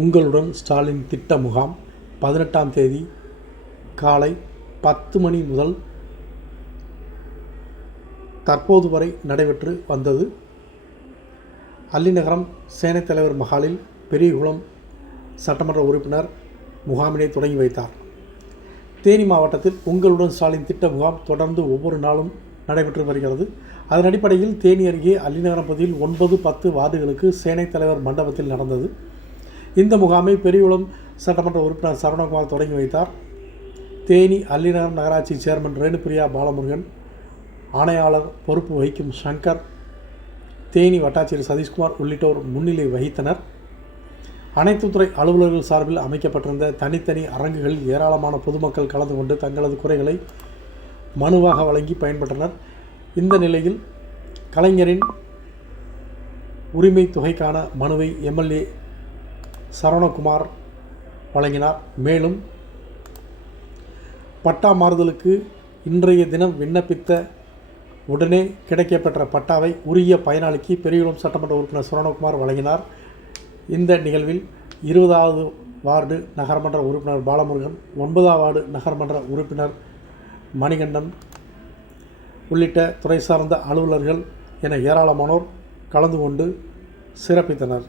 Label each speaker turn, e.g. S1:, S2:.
S1: உங்களுடன் ஸ்டாலின் திட்ட முகாம் பதினெட்டாம் தேதி காலை பத்து மணி முதல் தற்போது வரை நடைபெற்று வந்தது. அல்லிநகரம் சேனைத் தலைவர் பெரியகுளம் சட்டமன்ற உறுப்பினர் முகாமினை தொடங்கி வைத்தார். தேனி மாவட்டத்தில் உங்களுடன் ஸ்டாலின் திட்ட முகாம் தொடர்ந்து ஒவ்வொரு நாளும் நடைபெற்று வருகிறது. அதன் அடிப்படையில் தேனி அருகே அல்லிநகரம் பகுதியில் ஒன்பது பத்து வார்டுகளுக்கு சேனைத் தலைவர் மண்டபத்தில் நடந்தது. இந்த முகாமை பெரியகுளம் சட்டமன்ற உறுப்பினர் சரவணகுமார் தொடங்கி வைத்தார். தேனி அல்லிநகரம் நகராட்சி சேர்மன் ரேணுபிரியா பாலமுருகன் ஆணையாளர் பொறுப்பு வகிக்கும் சங்கர் தேனி வட்டாட்சியர் சதீஷ்குமார் உள்ளிட்டோர் முன்னிலை வகித்தனர். அனைத்து துறை அலுவலர்கள் சார்பில் அமைக்கப்பட்டிருந்த தனித்தனி அரங்குகளில் ஏராளமான பொதுமக்கள் கலந்து கொண்டு தங்களது குறைகளை மனுவாக வழங்கி பயன்பெற்றனர். இந்த நிலையில் கலைஞரின் உரிமை தொகைக்கான மனுவை எம்எல்ஏ சரவணகுமார் வழங்கினார். மேலும் பட்டா மாறுதலுக்கு இன்றைய தினம் விண்ணப்பித்த உடனே கிடைக்கப்பெற்ற பட்டாவை உரிய பயனாளிக்கு பெரியகுளம் சட்டமன்ற உறுப்பினர் சரவணகுமார் வழங்கினார். இந்த நிகழ்வில் இருபதாவது வார்டு நகரமன்ற உறுப்பினர் பாலமுருகன் ஒன்பதாம் வார்டு நகரமன்ற உறுப்பினர் மணிகண்டன் உள்ளிட்ட துறை சார்ந்த அலுவலர்கள் என ஏராளமானோர் கலந்து கொண்டு சிறப்பித்தனர்.